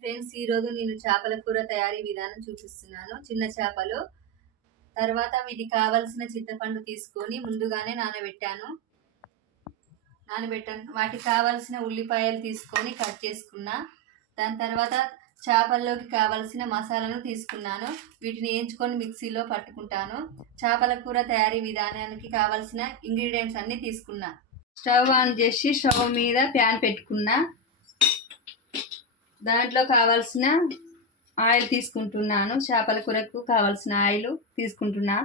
Friends, ఈరోజు నేను చేపల కూర తయారీ విధానం చూపిస్తున్నాను. చిన్న చేపలు, తర్వాత వీటికి కావలసిన చింతపండు తీసుకొని ముందుగానే నానబెట్టాను. వాటికి కావలసిన ఉల్లిపాయలు తీసుకొని కట్ చేసుకున్నా. దాని తర్వాత చేపల్లోకి కావలసిన మసాలాను తీసుకున్నాను. వీటిని వేయించుకొని మిక్సీలో పట్టుకుంటాను. చేపల కూర తయారీ విధానానికి కావలసిన ఇంగ్రీడియంట్స్ అన్నీ తీసుకున్నా. స్టవ్ ఆన్ చేసి స్టవ్ మీద ప్యాన్ పెట్టుకున్నా. దాంట్లో కావాల్సిన ఆయిల్ తీసుకుంటున్నాను. చేపల కూరకు కావాల్సిన ఆయిల్ తీసుకుంటున్నా.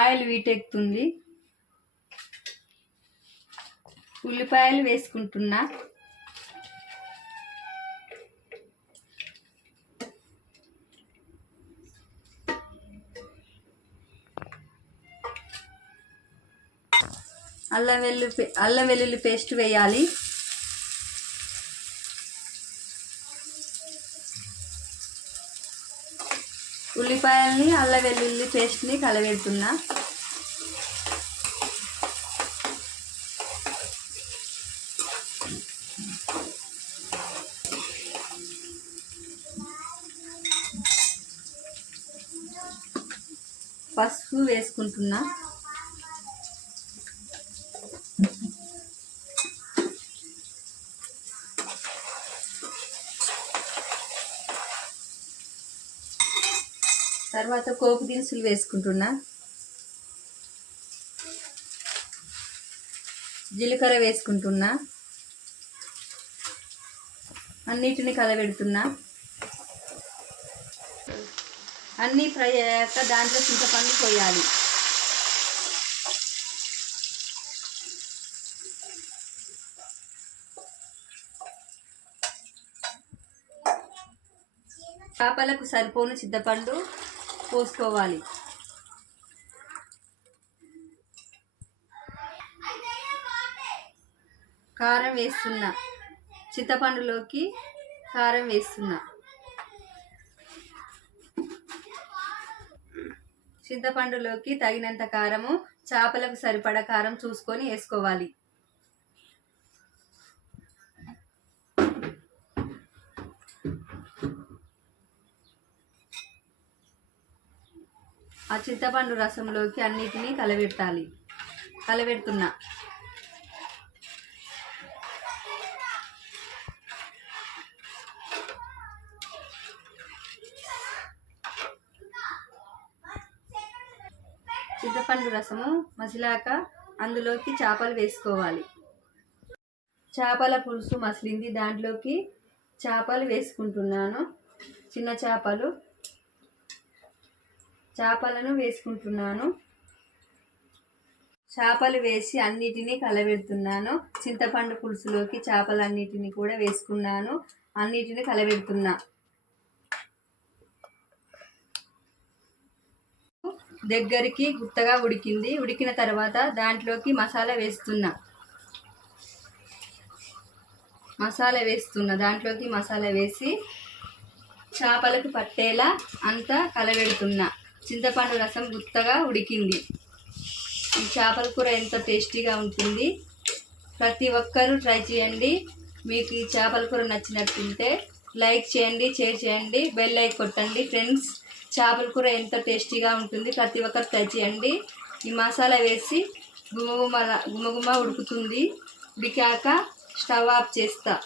ఆయిల్ వీటెక్కుతుంది. ఉల్లిపాయలు వేసుకుంటున్నా. అల్లం వెల్లుల్లి పేస్ట్ వేయాలి. ఉల్లిపాయల్ని అల్లం వెల్లుల్లి పేస్ట్ని కలబెడుతున్నా. పసుపు వేసుకుంటున్నా. తర్వాత పోపు దినుసులు వేసుకుంటున్నా. జీలకర్ర వేసుకుంటున్నా. అన్నిటిని కలబెడుతున్నా. అన్నీ ఫ్రై అయ్యాక దాంట్లో చింతపండు పోయాలి. చేపలకు సరిపోను చింతపండు పోసుకోవాలి. కారం వేస్తున్నా. చింతపండులోకి కారం వేస్తున్నా. చింతపండులోకి తగినంత కారము, చేపలకు సరిపడా కారం చూసుకొని వేసుకోవాలి. ఆ చింతపండు రసంలోకి అన్నిటినీ కలబెడుతున్నా. చింతపండు రసము మసిలాక అందులోకి చేపలు వేసుకోవాలి. చేపల పులుసు మసిలింది. దాంట్లోకి చేపలు వేసుకుంటున్నాను. చిన్న చేపలను వేసుకుంటున్నాను. చేపలు వేసి అన్నిటినీ కలబెడుతున్నాను. చింతపండు పులుసులోకి చేపలన్నిటిని కూడా వేసుకున్నాను. అన్నిటిని కలబెడుతున్నా. దగ్గరికి గుత్తగా ఉడికింది. ఉడికిన తర్వాత దాంట్లోకి మసాలా వేస్తున్నా. దాంట్లోకి మసాలా వేసి చేపలకు పట్టేలా అంతా కలబెడుతున్నా. చింతపండు రసం గుత్తగా ఉడికింది. ఈ చేపల కూర ఎంత టేస్టీగా ఉంటుంది. ప్రతి ఒక్కరూ ట్రై చేయండి. మీకు ఈ చేపల కూర నచ్చినట్టుంటే లైక్ చేయండి, షేర్ చేయండి, బెల్ ఐకాన్ కొట్టండి. ఫ్రెండ్స్, చేపల కూర ఎంత టేస్టీగా ఉంటుంది. ప్రతి ఒక్కరు ట్రై చేయండి. ఈ మసాలా వేసి గుమగుమ ఉడుకుతుంది. ఉడికాక స్టవ్ ఆఫ్ చేస్తా.